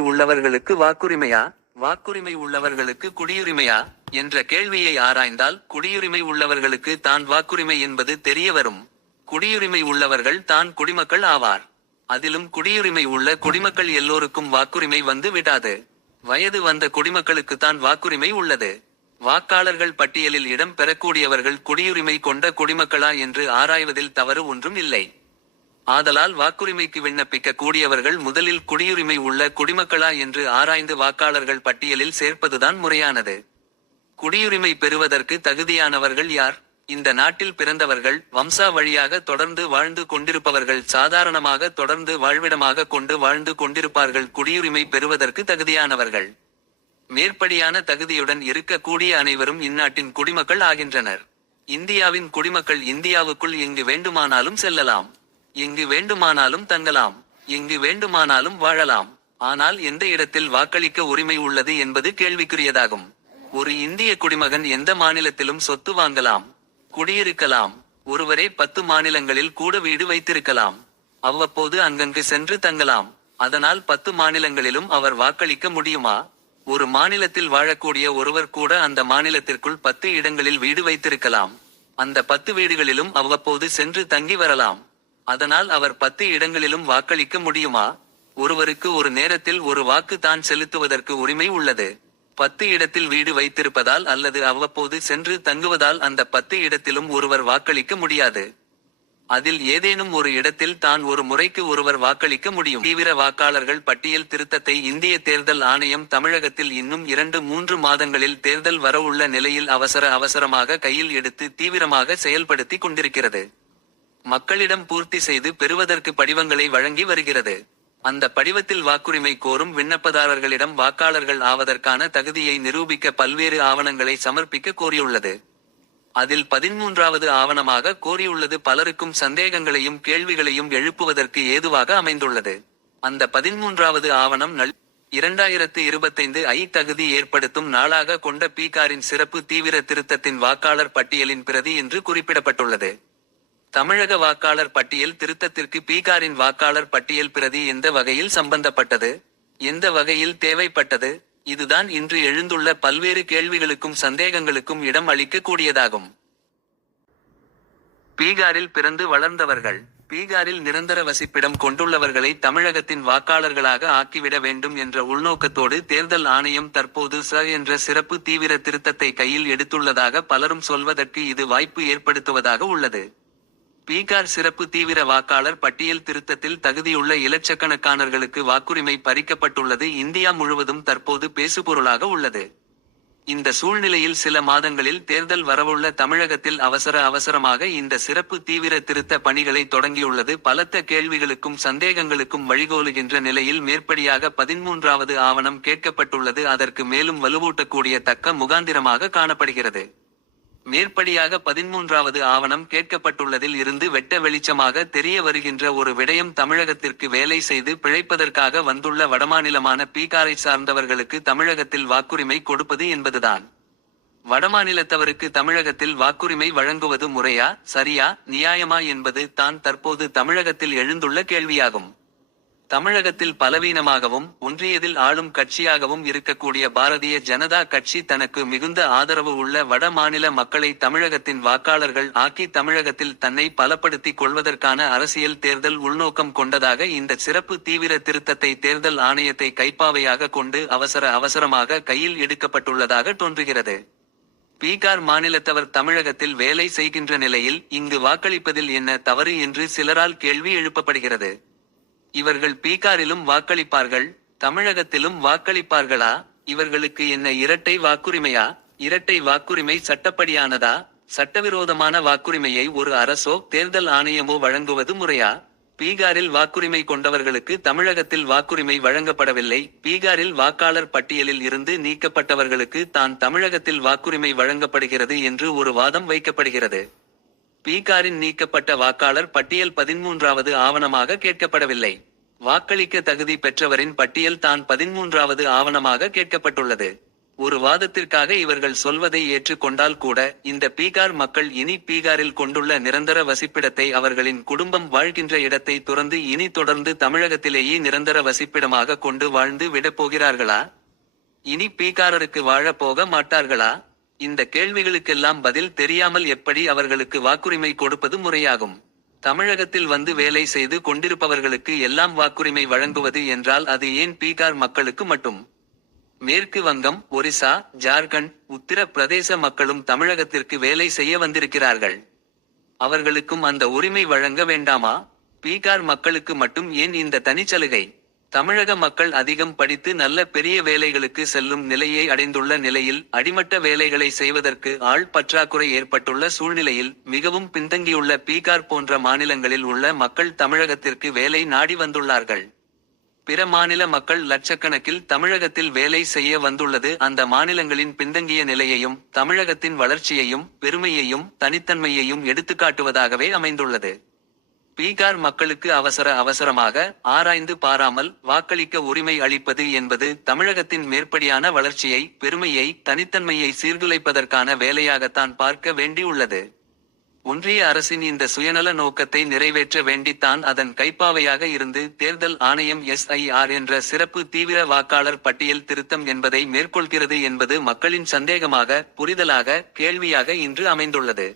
உள்ளவர்களுக்கு வாக்குரிமையா? வாக்குரிமை உள்ளவர்களுக்கு குடியுரிமையா? என்ற கேள்வியை ஆராய்ந்தால் குடியுரிமை உள்ளவர்களுக்கு தான் வாக்குரிமை என்பது தெரிய வரும் குடியுரிமை உள்ளவர்கள் தான் குடிமக்கள் ஆவார். அதிலும் குடியுரிமை உள்ள குடிமக்கள் எல்லோருக்கும் வாக்குரிமை வந்து விடாது. வயது வந்த குடிமக்களுக்கு தான் வாக்குரிமை உள்ளது. வாக்காளர்கள் பட்டியலில் இடம் பெறக்கூடியவர்கள் குடியுரிமை கொண்ட குடிமக்களா என்று ஆராய்வதில் தவறு ஒன்றும் இல்லை. ஆதலால் வாக்குரிமைக்கு விண்ணப்பிக்க கூடியவர்கள் முதலில் குடியுரிமை உள்ள குடிமக்களா என்று ஆராய்ந்து வாக்காளர்கள் பட்டியலில் சேர்ப்பதுதான் முறையானது. குடியுரிமை பெறுவதற்கு தகுதியானவர்கள் யார்? இந்த நாட்டில் பிறந்தவர்கள் வம்சா வழியாக தொடர்ந்து வாழ்ந்து கொண்டிருப்பவர்கள் சாதாரணமாக தொடர்ந்து வாழ்விடமாக கொண்டு வாழ்ந்து கொண்டிருப்பார்கள் குடியுரிமை பெறுவதற்கு தகுதியானவர்கள். மேற்படியான தகுதியுடன் இருக்கக்கூடிய அனைவரும் இந்நாட்டின் குடிமக்கள் ஆகின்றனர். இந்தியாவின் குடிமக்கள் இந்தியாவுக்குள் எங்கு வேண்டுமானாலும் செல்லலாம். எங்கு வேண்டுமானாலும் தங்கலாம் எங்கு வேண்டுமானாலும் வாழலாம். ஆனால் எந்த இடத்தில் வாக்களிக்க உரிமை உள்ளது என்பது கேள்விக்குரியதாகும். ஒரு இந்திய குடிமகன் எந்த மாநிலத்திலும் சொத்து வாங்கலாம் குடியிருக்கலாம் ஒருவரே பத்து மாநிலங்களில் கூட வீடு வைத்திருக்கலாம். அவ்வப்போது அங்கங்கு சென்று தங்கலாம். அதனால் பத்து மாநிலங்களிலும் அவர் வாக்களிக்க முடியுமா? ஒரு மாநிலத்தில் வாழக்கூடிய ஒருவர் கூட அந்த மாநிலத்திற்குள் பத்து இடங்களில் வீடு வைத்திருக்கலாம். அந்த பத்து வீடுகளிலும் அவ்வப்போது சென்று தங்கி வரலாம். அதனால் அவர் பத்து இடங்களிலும் வாக்களிக்க முடியுமா? ஒருவருக்கு ஒரு நேரத்தில் ஒரு வாக்கு தான் செலுத்துவதற்கு உரிமை உள்ளது. பத்து இடத்தில் வீடு வைத்திருப்பதால் அல்லது அவ்வப்போது சென்று தங்குவதால் அந்த பத்து இடத்திலும் ஒருவர் வாக்களிக்க முடியாது. அதில் ஏதேனும் ஒரு இடத்தில் தான் ஒரு முறைக்கு ஒருவர் வாக்களிக்க முடியும். தீவிர வாக்காளர்கள் பட்டியல் திருத்தத்தை இந்திய தேர்தல் ஆணையம் தமிழகத்தில் இன்னும் இரண்டு மூன்று மாதங்களில் தேர்தல் வரவுள்ள நிலையில் அவசர அவசரமாக கையில் எடுத்து தீவிரமாக செயல்படுத்தி கொண்டிருக்கிறது. மக்களிடம் பூர்த்தி செய்து பெறுவதற்கு படிவங்களை வழங்கி வருகிறது. அந்த படிவத்தில் வாக்குரிமை கோரும் விண்ணப்பதாரர்களிடம் வாக்காளர்கள் ஆவதற்கான தகுதியை நிரூபிக்க பல்வேறு ஆவணங்களை சமர்ப்பிக்க கோரியுள்ளது. அதில் பதிமூன்றாவது ஆவணமாக கோரியுள்ளது பலருக்கும் சந்தேகங்களையும் கேள்விகளையும் எழுப்புவதற்கு ஏதுவாக அமைந்துள்ளது. அந்த பதிமூன்றாவது ஆவணம் நல் இரண்டாயிரத்து இருபத்தைந்து ஐ தகுதி ஏற்படுத்தும் நாளாக கொண்ட பீகாரின் சிறப்பு தீவிர திருத்தத்தின் வாக்காளர் பட்டியலின் பிரதி என்று குறிப்பிடப்பட்டுள்ளது. தமிழக வாக்காளர் பட்டியல் திருத்தத்திற்கு பீகாரின் வாக்காளர் பட்டியல் பிரதி எந்த வகையில் சம்பந்தப்பட்டது? எந்த வகையில் தேவைப்பட்டது? இதுதான் இன்று எழுந்துள்ள பல்வேறு கேள்விகளுக்கும் சந்தேகங்களுக்கும் இடம் அளிக்கக்கூடியதாகும். பீகாரில் பிறந்து வளர்ந்தவர்கள் பீகாரில் நிரந்தர வசிப்பிடம் கொண்டுள்ளவர்களை தமிழகத்தின் வாக்காளர்களாக ஆக்கிவிட வேண்டும் என்ற உள்நோக்கத்தோடு தேர்தல் ஆணையம் தற்போது ச என்ற சிறப்பு தீவிர திருத்தத்தை கையில் எடுத்துள்ளதாக பலரும் சொல்வதற்கு இது வாய்ப்பு ஏற்படுத்துவதாக உள்ளது. பீகார் சிறப்பு தீவிர வாக்காளர் பட்டியல் திருத்தத்தில் தகுதியுள்ள இலட்சக்கணக்கானர்களுக்கு வாக்குரிமை பறிக்கப்பட்டுள்ளது. இந்தியா முழுவதும் தற்போது பேசுபொருளாக உள்ளது. இந்த சூழ்நிலையில் சில மாதங்களில் தேர்தல் வரவுள்ள தமிழகத்தில் அவசர அவசரமாக இந்த சிறப்பு தீவிர திருத்த பணிகளை தொடங்கியுள்ளது. பலத்த கேள்விகளுக்கும் சந்தேகங்களுக்கும் வழிகோலுகின்ற நிலையில் மேற்படியாக பதிமூன்றாவது ஆவணம் கேட்கப்பட்டுள்ளது. அதற்கு மேலும் வலுவூட்டக்கூடிய தக்க முகாந்திரமாக காணப்படுகிறது. மேற்படியாக பதிமூன்றாவது ஆவணம் கேட்கப்பட்டுள்ளதில் இருந்து வெட்ட வெளிச்சமாக தெரிய வருகின்ற ஒரு விடயம் தமிழகத்திற்கு வேலை செய்து பிழைப்பதற்காக வந்துள்ள வடமாநிலமான பீகாரை சார்ந்தவர்களுக்கு தமிழகத்தில் வாக்குரிமை கொடுப்பது என்பதுதான். வடமாநிலத்தவருக்கு தமிழகத்தில் வாக்குரிமை வழங்குவது முறையா சரியா நியாயமா என்பது தான் தற்போது தமிழகத்தில் எழுந்துள்ள கேள்வியாகும். தமிழகத்தில் பலவீனமாகவும் ஒன்றியதில் ஆளும் கட்சியாகவும் இருக்கக்கூடிய பாரதிய ஜனதா கட்சி தனக்கு மிகுந்த ஆதரவு உள்ள வட மாநில மக்களை தமிழகத்தின் வாக்காளர்கள் ஆக்கி தமிழகத்தில் தன்னை பலப்படுத்திக் கொள்வதற்கான அரசியல் தேர்தல் உள்நோக்கம் கொண்டதாக இந்த சிறப்பு தீவிர திருத்தத்தை தேர்தல் ஆணையத்தை கைப்பாவையாக கொண்டு அவசர அவசரமாக கையில் எடுக்கப்பட்டுள்ளதாக தோன்றுகிறது. பீகார் மாநிலத்தவர் தமிழகத்தில் வேலை செய்கின்ற நிலையில் இங்கு வாக்களிப்பதில் என்ன தவறு என்று சிலரால் கேள்வி எழுப்பப்படுகிறது. இவர்கள் பீகாரிலும் வாக்களிப்பார்கள் தமிழகத்திலும் வாக்களிப்பார்களா? இவர்களுக்கு என்ன இரட்டை வாக்குரிமையா? இரட்டை வாக்குரிமை சட்டப்படியானதா? சட்டவிரோதமான வாக்குரிமையை ஒரு அரசோ தேர்தல் ஆணையமோ வழங்குவது முறையா? பீகாரில் வாக்குரிமை கொண்டவர்களுக்கு தமிழகத்தில் வாக்குரிமை வழங்கப்படவில்லை. பீகாரில் வாக்காளர் பட்டியலில் இருந்து நீக்கப்பட்டவர்களுக்கு தான் தமிழகத்தில் வாக்குரிமை வழங்கப்படுகிறது என்று ஒரு வாதம் வைக்கப்படுகிறது. பீகாரின் நீக்கப்பட்ட வாக்காளர் பட்டியல் பதிமூன்றாவது ஆவணமாக கேட்கப்படவில்லை. வாக்களிக்க தகுதி பெற்றவரின் பட்டியல் தான் பதிமூன்றாவது ஆவணமாக கேட்கப்பட்டுள்ளது. ஒரு வாதத்திற்காக இவர்கள் சொல்வதை ஏற்றுக்கொண்டால் கூட இந்த பீகார் மக்கள் இனி பீகாரில் கொண்டுள்ள நிரந்தர வசிப்பிடத்தை அவர்களின் குடும்பம் வாழ்கின்ற இடத்தை துறந்து இனி தொடர்ந்து தமிழகத்திலேயே நிரந்தர வசிப்பிடமாக கொண்டு வாழ்ந்து விடப் போகிறார்களா? இனி பீகாரருக்கு வாழப் போக மாட்டார்களா? இந்த கேள்விகளுக்கெல்லாம் பதில் தெரியாமல் எப்படி அவர்களுக்கு வாக்குரிமை கொடுப்பது முறையாகும்? தமிழகத்தில் வந்து வேலை செய்து கொண்டிருப்பவர்களுக்கு எல்லாம் வாக்குரிமை வழங்குவது என்றால் அது ஏன் பீகார் மக்களுக்கு மட்டும்? மேற்கு வங்கம் ஒரிசா ஜார்க்கண்ட் உத்தர பிரதேச மக்களும் தமிழகத்திற்கு வேலை செய்ய வந்திருக்கிறார்கள். அவர்களுக்கும் அந்த உரிமை வழங்க வேண்டாமா? பீகார் மக்களுக்கு மட்டும் ஏன் இந்த தனிச்சலுகை? தமிழக மக்கள் அதிகம் படித்து நல்ல பெரிய வேலைகளுக்கு செல்லும் நிலையை அடைந்துள்ள நிலையில் அடிமட்ட வேலைகளை செய்வதற்கு ஆள் பற்றாக்குறை ஏற்பட்டுள்ள சூழ்நிலையில் மிகவும் பின்தங்கியுள்ள பீகார் போன்ற மாநிலங்களில் உள்ள மக்கள் தமிழகத்திற்கு வேலை நாடி வந்துள்ளார்கள். பிற மாநில மக்கள் லட்சக்கணக்கில் தமிழகத்தில் வேலை செய்ய வந்துள்ளது. அந்த மாநிலங்களின் பின்தங்கிய நிலையையும் தமிழகத்தின் வளர்ச்சியையும் பெருமையையும் தனித்தன்மையையும் எடுத்துக்காட்டுவதாகவே அமைந்துள்ளது. பீகார் மக்களுக்கு அவசர அவசரமாக ஆராய்ந்து பாராமல் வாக்களிக்க உரிமை அளிப்பது என்பது தமிழகத்தின் மேற்படியான வளர்ச்சியை பெருமையை தனித்தன்மையை சீர்குலைப்பதற்கான வேலையாகத்தான் பார்க்க வேண்டியுள்ளது. ஒன்றிய அரசின் இந்த சுயநல நோக்கத்தை நிறைவேற்ற வேண்டித்தான் அதன் கைப்பாவையாக இருந்து தேர்தல் ஆணையம் எஸ்ஐஆர் என்ற சிறப்பு தீவிர வாக்காளர் பட்டியல் திருத்தம் என்பதை மேற்கொள்கிறது என்பது மக்களின் சந்தேகமாக புரிதலாக கேள்வியாக இன்று அமைந்துள்ளது.